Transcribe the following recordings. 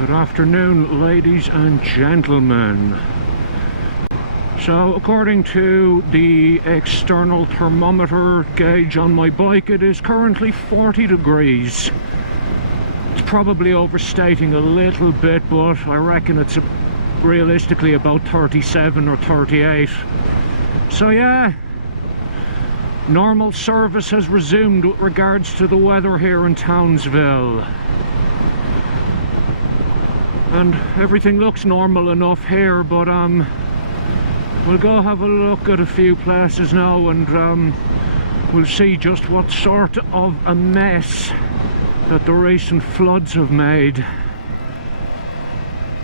Good afternoon, ladies and gentlemen. So, according to the external thermometer gauge on my bike, it is currently 40 degrees. It's probably overstating a little bit, but I reckon it's realistically about 37 or 38. So yeah, normal service has resumed with regards to the weather here in Townsville. And everything looks normal enough here, but we'll go have a look at a few places now, and we'll see just what sort of a mess that the recent floods have made.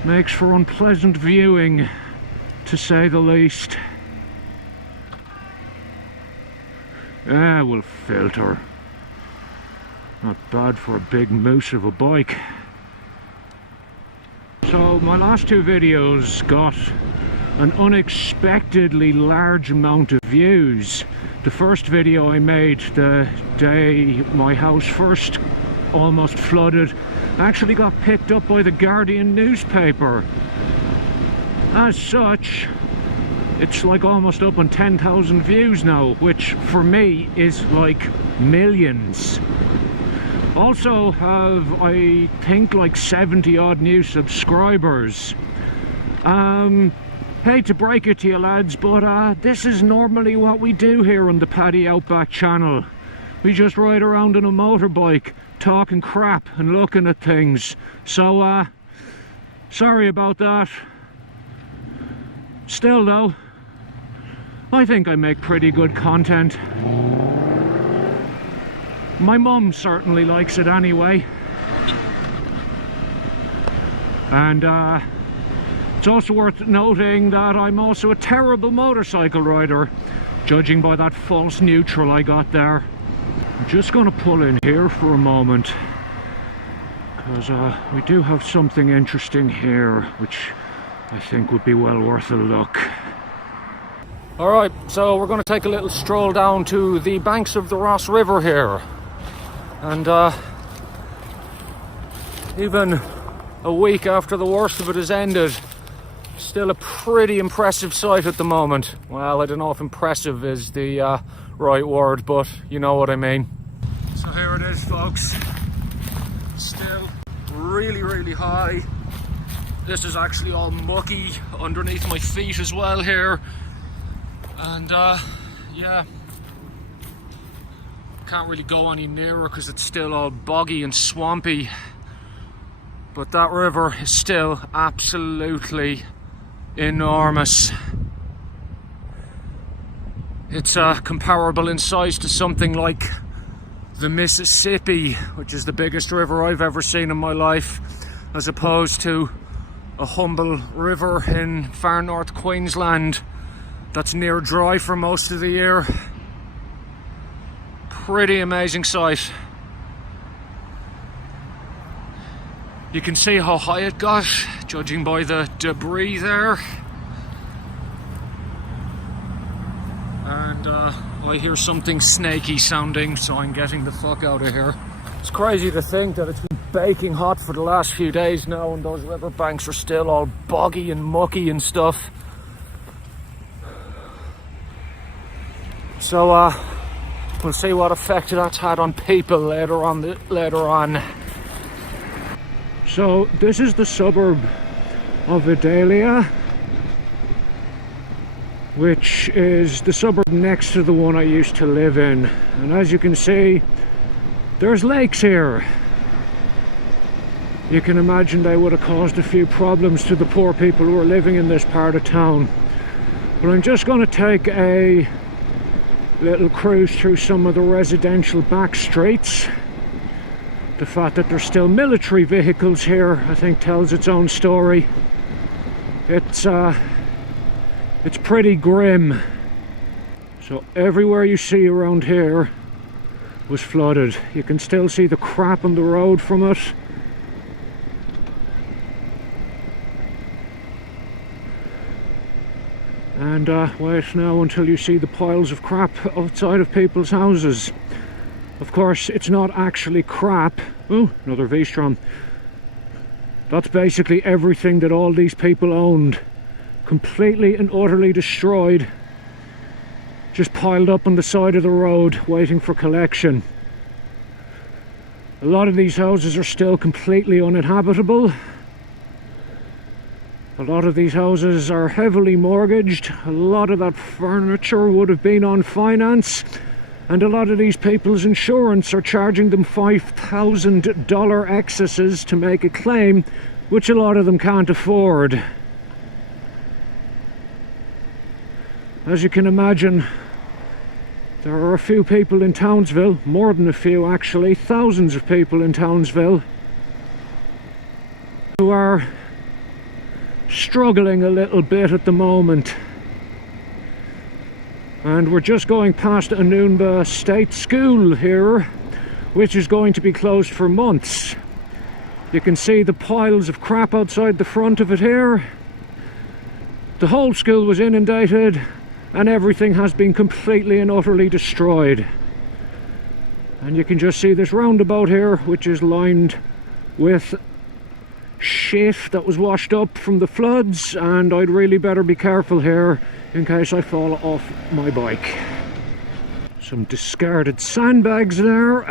Makes for unpleasant viewing, to say the least. We'll filter. Not bad for a big moose of a bike. So my last two videos got an unexpectedly large amount of views. The first video I made the day my house first almost flooded actually got picked up by the Guardian newspaper. As such, it's like almost up on 10,000 views now, which for me is like millions. Also have, I think, like 70 odd new subscribers. Hate to break it to you lads, but this is normally what we do here on the Paddy Outback channel. We just ride around on a motorbike, talking crap and looking at things. So, sorry about that. Still though, I think I make pretty good content. My mum certainly likes it anyway. And it's also worth noting that I'm also a terrible motorcycle rider, judging by that false neutral I got there. I'm just going to pull in here for a moment, because we do have something interesting here, which I think would be well worth a look. Alright, so we're going to take a little stroll down to the banks of the Ross River here. And even a week after the worst of it has ended, still a pretty impressive sight at the moment. Well, I don't know if impressive is the right word, but you know what I mean. So here it is, folks. Still really, really high. This is actually all mucky underneath my feet as well here. And yeah, can't really go any nearer because it's still all boggy and swampy. But that river is still absolutely enormous. It's comparable in size to something like the Mississippi, which is the biggest river I've ever seen in my life, as opposed to a humble river in far north Queensland that's near dry for most of the year. Pretty amazing sight. You can see how high it got, judging by the debris there. And I hear something snaky sounding, so I'm getting the fuck out of here. It's crazy to think that it's been baking hot for the last few days now, and those riverbanks are still all boggy and mucky and stuff. So we'll see what effect that's had on people later on. So this is the suburb of Vidalia, which is the suburb next to the one I used to live in. And as you can see, there's lakes here. You can imagine they would have caused a few problems to the poor people who are living in this part of town. But I'm just going to take a little cruise through some of the residential back streets. The fact that there's still military vehicles here, I think, tells its own story. It's pretty grim. So everywhere you see around here was flooded. You can still see the crap on the road from it. And wait now until you see the piles of crap outside of people's houses. Of course, it's not actually crap. Ooh, another V-Strom. That's basically everything that all these people owned. Completely and utterly destroyed. Just piled up on the side of the road, waiting for collection. A lot of these houses are still completely uninhabitable. A lot of these houses are heavily mortgaged. A lot of that furniture would have been on finance. And a lot of these people's insurance are charging them $5,000 excesses to make a claim, which a lot of them can't afford. As you can imagine, there are a few people in Townsville, more than a few actually, thousands of people in Townsville, who are struggling a little bit at the moment. And we're just going past Anunba State School here, which is going to be closed for months. You can see the piles of crap outside the front of it here. The whole school was inundated and everything has been completely and utterly destroyed. And you can just see this roundabout here, which is lined with shit that was washed up from the floods, and I'd really better be careful here in case I fall off my bike. Some discarded sandbags there.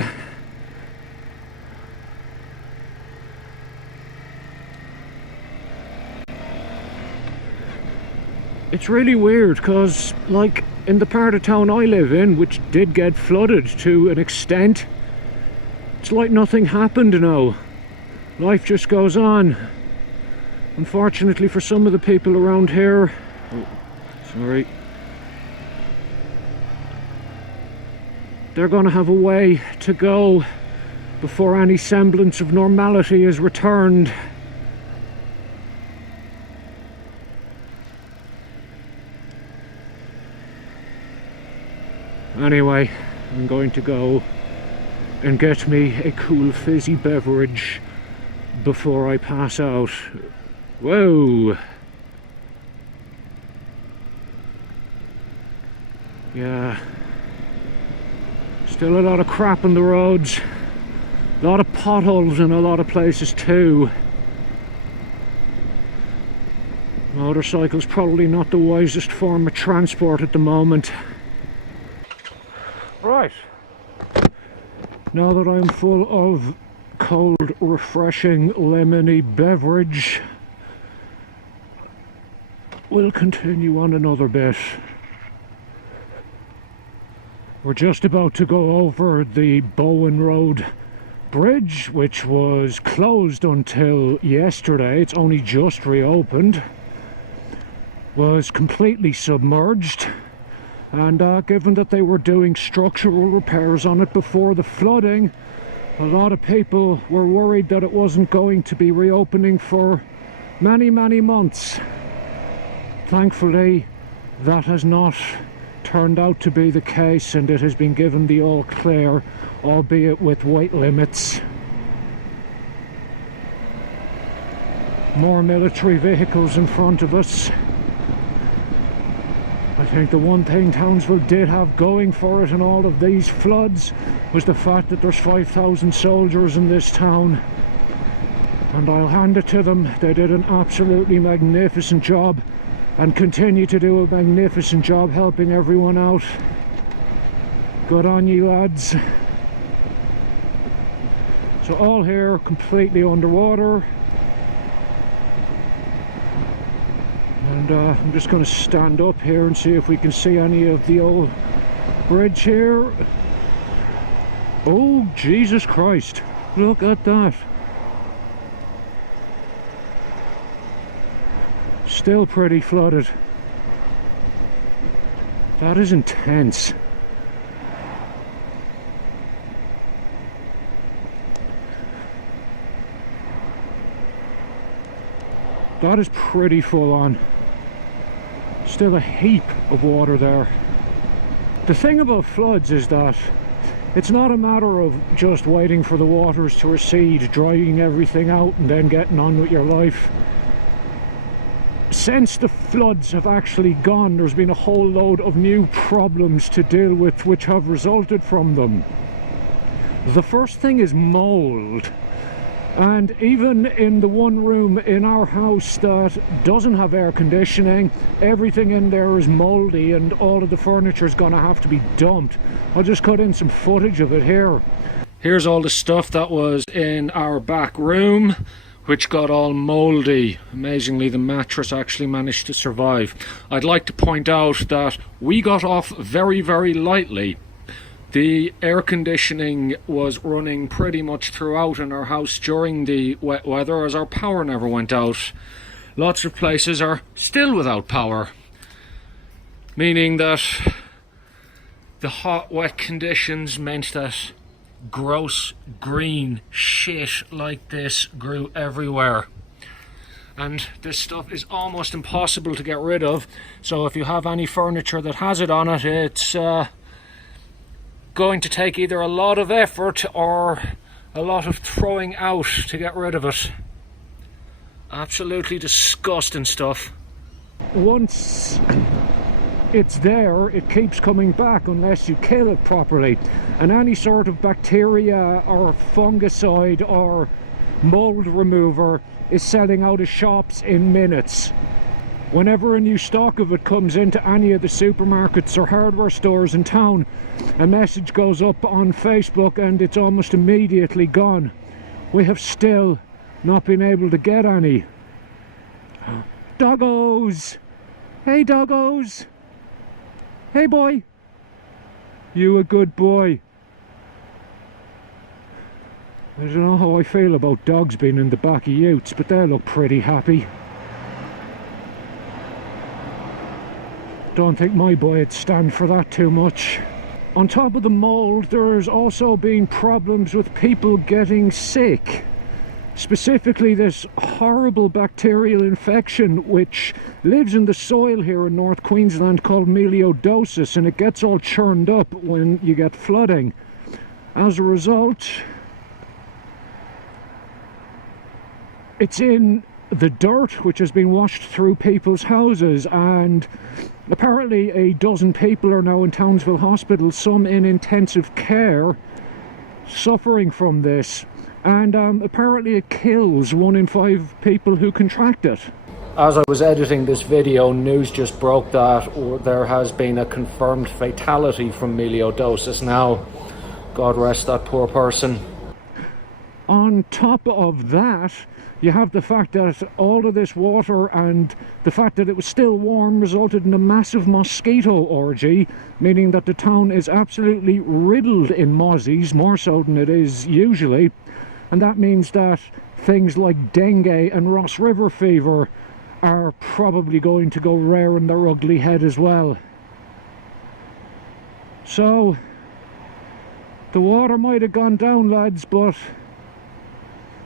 It's really weird because, like, in the part of town I live in, which did get flooded to an extent, it's like nothing happened now. Life just goes on. Unfortunately for some of the people around here, sorry, they're going to have a way to go before any semblance of normality is returned. Anyway, I'm going to go and get me a cool fizzy beverage before I pass out. Whoa! Yeah. Still a lot of crap on the roads. A lot of potholes in a lot of places too. Motorcycle's probably not the wisest form of transport at the moment. Right. Now that I'm full of cold, refreshing, lemony beverage, we'll continue on another bit. We're just about to go over the Bowen Road bridge, which was closed until yesterday. It's only just reopened. Was completely submerged, and given that they were doing structural repairs on it before the flooding, a lot of people were worried that it wasn't going to be reopening for many months. Thankfully, that has not turned out to be the case, and it has been given the all clear, albeit with weight limits. More military vehicles in front of us. I think the one thing Townsville did have going for it in all of these floods was the fact that there's 5,000 soldiers in this town. And I'll hand it to them, they did an absolutely magnificent job and continue to do a magnificent job helping everyone out. Good on you, lads. So all here completely underwater. And I'm just going to stand up here and see if we can see any of the old bridge here. Oh, Jesus Christ, look at that. Still pretty flooded. That is intense. That is pretty full on. Still a heap of water there. The thing about floods is that it's not a matter of just waiting for the waters to recede, drying everything out and then getting on with your life. Since the floods have actually gone, there's been a whole load of new problems to deal with which have resulted from them. The first thing is mold. And even in the one room in our house that doesn't have air conditioning, everything in there is mouldy and all of the furniture is going to have to be dumped. I'll just cut in some footage of it here. Here's all the stuff that was in our back room, which got all mouldy. Amazingly, the mattress actually managed to survive. I'd like to point out that we got off very, very lightly. The air conditioning was running pretty much throughout in our house during the wet weather, as our power never went out. Lots of places are still without power, meaning that the hot, wet conditions meant that gross green shit like this grew everywhere. And this stuff is almost impossible to get rid of, so if you have any furniture that has it on it, it's going to take either a lot of effort or a lot of throwing out to get rid of it. Absolutely disgusting stuff. Once it's there, it keeps coming back unless you kill it properly, and any sort of bacteria or fungicide or mold remover is selling out of shops in minutes. Whenever a new stock of it comes into any of the supermarkets or hardware stores in town, a message goes up on Facebook and it's almost immediately gone. We have still not been able to get any. Doggos! Hey doggos! Hey boy! You a good boy. I don't know how I feel about dogs being in the back of utes, but they look pretty happy. Don't think my boy would stand for that too much. On top of the mould, there's also been problems with people getting sick. Specifically this horrible bacterial infection which lives in the soil here in North Queensland called melioidosis, and it gets all churned up when you get flooding. As a result, it's in the dirt which has been washed through people's houses, and apparently a dozen people are now in Townsville hospital, some in intensive care, suffering from this. And apparently it kills 1 in 5 people who contract it. As I was editing this video, news just broke that there has been a confirmed fatality from melioidosis. Now, God rest that poor person. On top of that, you have the fact that all of this water and the fact that it was still warm resulted in a massive mosquito orgy, meaning that the town is absolutely riddled in mozzies, more so than it is usually. And that means that things like dengue and Ross River fever are probably going to go rearing their ugly head as well. So, the water might have gone down, lads, but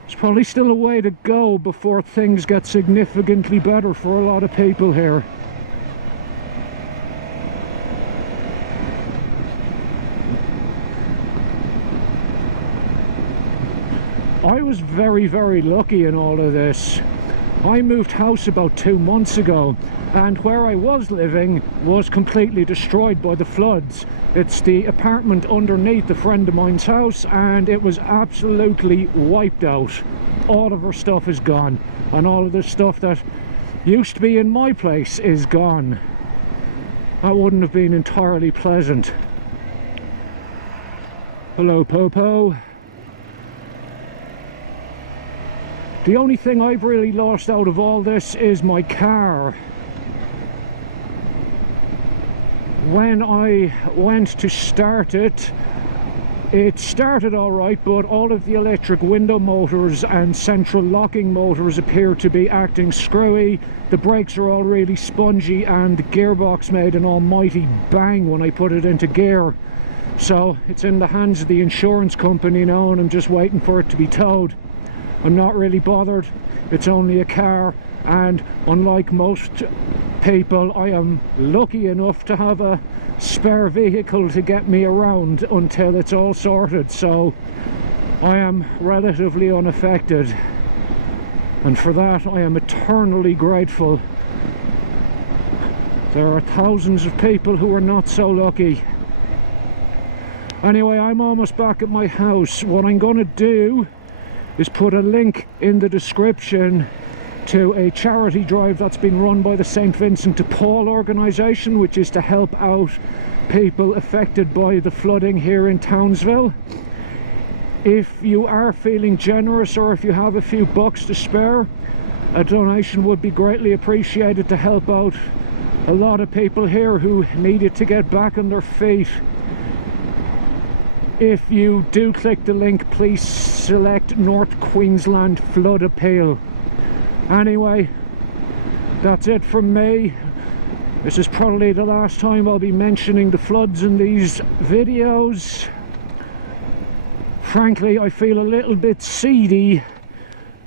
there's probably still a way to go before things get significantly better for a lot of people here. I was very, very lucky in all of this. I moved house about 2 months ago, and where I was living was completely destroyed by the floods. It's the apartment underneath a friend of mine's house, and it was absolutely wiped out. All of her stuff is gone, and all of the stuff that used to be in my place is gone. That wouldn't have been entirely pleasant. Hello, Popo. The only thing I've really lost out of all this is my car. When I went to start it, it started alright, but all of the electric window motors and central locking motors appear to be acting screwy. The brakes are all really spongy, and the gearbox made an almighty bang when I put it into gear. So it's in the hands of the insurance company now, and I'm just waiting for it to be towed. I'm not really bothered. It's only a car, and unlike most people, I am lucky enough to have a spare vehicle to get me around until it's all sorted, so I am relatively unaffected, and for that I am eternally grateful. There are thousands of people who are not so lucky. Anyway, I'm almost back at my house. What I'm going to do is put a link in the description to a charity drive that's been run by the St. Vincent de Paul organisation, which is to help out people affected by the flooding here in Townsville. If you are feeling generous, or if you have a few bucks to spare, a donation would be greatly appreciated to help out a lot of people here who needed to get back on their feet. If you do click the link, please select North Queensland Flood Appeal. Anyway, that's it from me. This is probably the last time I'll be mentioning the floods in these videos. Frankly, I feel a little bit seedy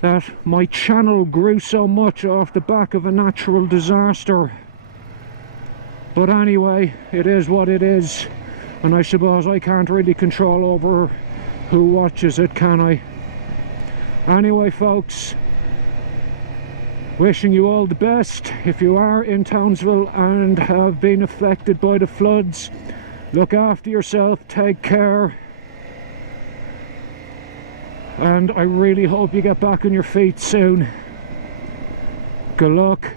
that my channel grew so much off the back of a natural disaster. But anyway, it is what it is, and I suppose I can't really control over who watches it, can I? Anyway, folks, wishing you all the best. If you are in Townsville and have been affected by the floods, look after yourself, take care, and I really hope you get back on your feet soon. Good luck.